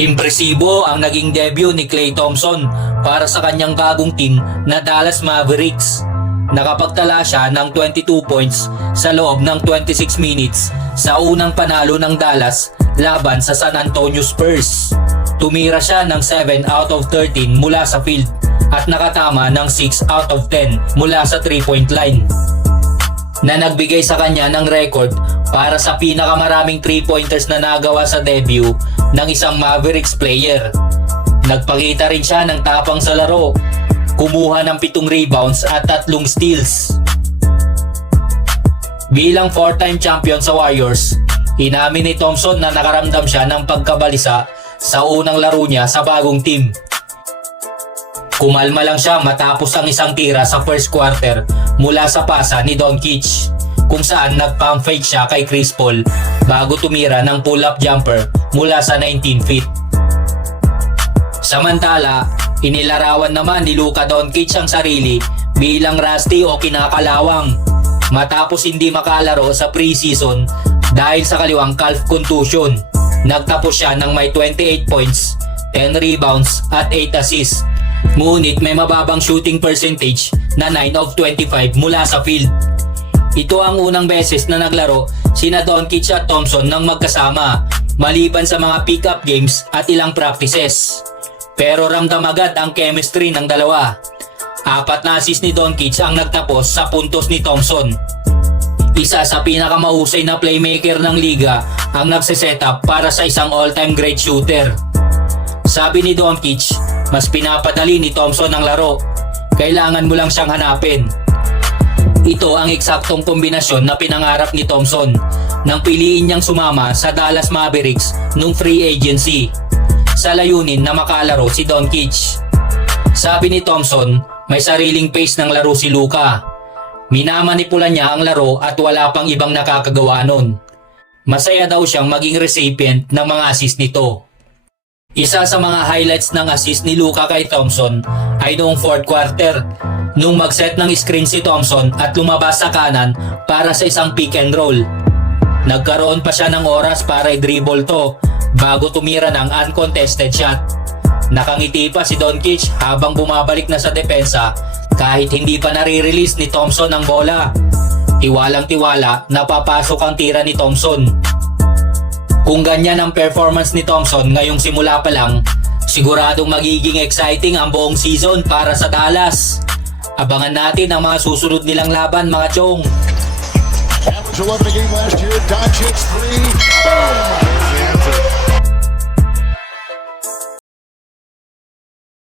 Impresibo ang naging debut ni Klay Thompson para sa kanyang bagong team na Dallas Mavericks. Nakapagtala siya ng 22 points sa loob ng 26 minutes sa unang panalo ng Dallas laban sa San Antonio Spurs. Tumira siya ng 7 out of 13 mula sa field at nakatama ng 6 out of 10 mula sa 3-point line na nagbigay sa kanya ng record para sa pinakamaraming 3-pointers na nagawa sa debut ng isang Mavericks player. Nagpakita rin siya ng tapang sa laro, kumuha ng pitong rebounds at tatlong steals. Bilang 4-time champion sa Warriors, inamin ni Thompson na nakaramdam siya ng pagkabalisa sa unang laro niya sa bagong team. Kumalma lang siya matapos ang isang tira sa first quarter mula sa pasa ni Doncic kung saan nag-pump fake siya kay Chris Paul bago tumira ng pull-up jumper mula sa 19 feet. Samantala, inilarawan naman ni Luka Doncic ang sarili bilang rusty o kinakalawang matapos hindi makalaro sa preseason dahil sa kaliwang calf contusion. Nagtapos siya ng may 28 points, 10 rebounds at 8 assists. Ngunit may mababang shooting percentage na 9 of 25 mula sa field. Ito ang unang beses na naglaro sina Doncic at Thompson ng magkasama maliban sa mga pick-up games at ilang practices. Pero ramdam agad ang chemistry ng dalawa. Apat na assist ni Doncic ang nagtapos sa puntos ni Thompson. Isa sa pinakamahusay na playmaker ng liga ang nagsisetup para sa isang all-time great shooter. Sabi ni Doncic, mas pinapadali ni Thompson ang laro. Kailangan mo lang siyang hanapin. Ito ang eksaktong kombinasyon na pinangarap ni Thompson nang piliin niyang sumama sa Dallas Mavericks nung free agency sa layunin na makalaro si Doncic. Sabi ni Thompson, may sariling pace ng laro si Luka. Minamanipula niya ang laro at wala pang ibang nakakagawa nun. Masaya daw siyang maging recipient ng mga assist nito. Isa sa mga highlights ng assist ni Luka kay Thompson ay noong fourth quarter nung mag-set ng screen si Thompson at lumabas sa kanan para sa isang pick and roll. Nagkaroon pa siya ng oras para i-dribble to bago tumira ng uncontested shot. Nakangiti pa si Doncic habang bumabalik na sa depensa kahit hindi pa nare-release ni Thompson ang bola. Tiwalang tiwala na papasok ang tira ni Thompson. Kung ganyan ang performance ni Thompson ngayong simula pa lang, siguradong magiging exciting ang buong season para sa Dallas. Abangan natin ang mga susunod nilang laban mga chong. Average 11 a game last year. Doncic three. Boom!